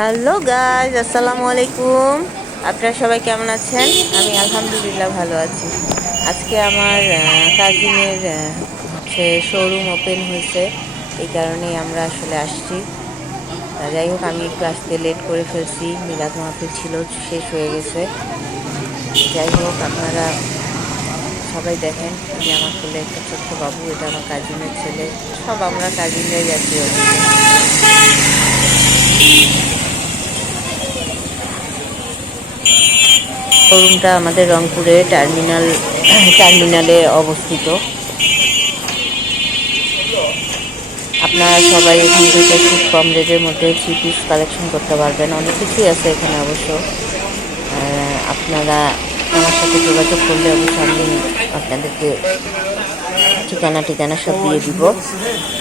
Hello guys আসসালামু আলাইকুম। আপনারা সবাই কেমন আছেন? আমি আলহামদুলিল্লাহ ভালো আছি। আজকে আমার কাজিনের হচ্ছে শোরুম ওপেন হয়েছে। এই কারণেই আমরা আসলে আসছি। যাই হোক, আমি একটু আসতে লেট করে ফেলছি। মিলাদ মাহফিল ছিল, শেষ হয়ে গেছে। যাই হোক, আপনারা সবাই দেখেন যে আমার কোলে একটা ছোট্ট বাবু, এটা আমার কাজিনের ছেলে। সব আমরা কাজিনরাই আছি শোরুমটা আমাদের রংপুরে টার্মিনাল টার্মিনালে অবস্থিত। আপনারা সবাই এখান থেকে খুব কম রেটের মধ্যে থ্রি পিস কালেকশন করতে পারবেন। অনেক কিছুই আছে এখানে অবশ্য। আপনারা আমার সাথে যোগাযোগ করলে অবশ্য আমি আপনাদেরকে ঠিকানা ঠিকানা সব দিয়ে দিব।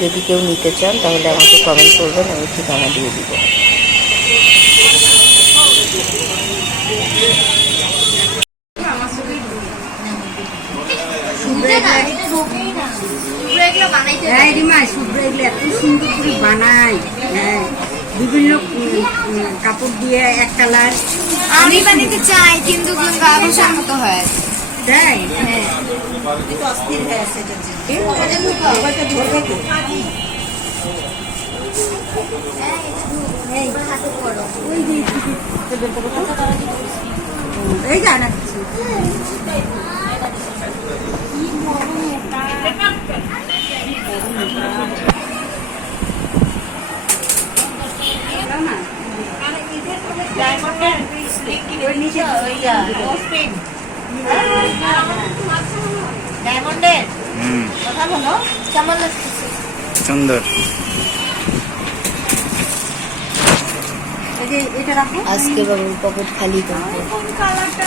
যদি কেউ নিতে চান তাহলে আমাকে কমেন্ট করবেন, আমি ঠিকানা দিয়ে দিব। হ্যাঁ রিমা শুভ্র এগুলো এত সুন্দর করে বানায় হ্যাঁ বিভিন্ন কাপড় দিয়ে এক কালার আমি বানাতে চাই কিন্তু ব্যবসার মতো হয় হ্যাঁ এই জানা কিছু ডায়মন্ডের? কথা বলো কেমন লাগতেছে সুন্দর। এই যে এটা রাখো। আজকে বাবুর পকেট খালি করব কালারটা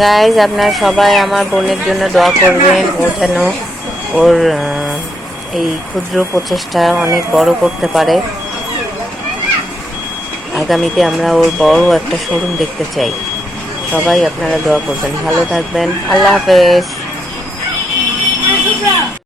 গাইজ আপনারা সবাই আমার বোনের জন্য দোয়া করবেন। ও যেন ওর এই ক্ষুদ্র প্রচেষ্টা অনেক বড় করতে পারে। আগামীতে আমরা ওর বড় একটা শোরুম দেখতে চাই। সবাই আপনারা দোয়া করবেন। ভালো থাকবেন। আল্লাহ হাফেজ।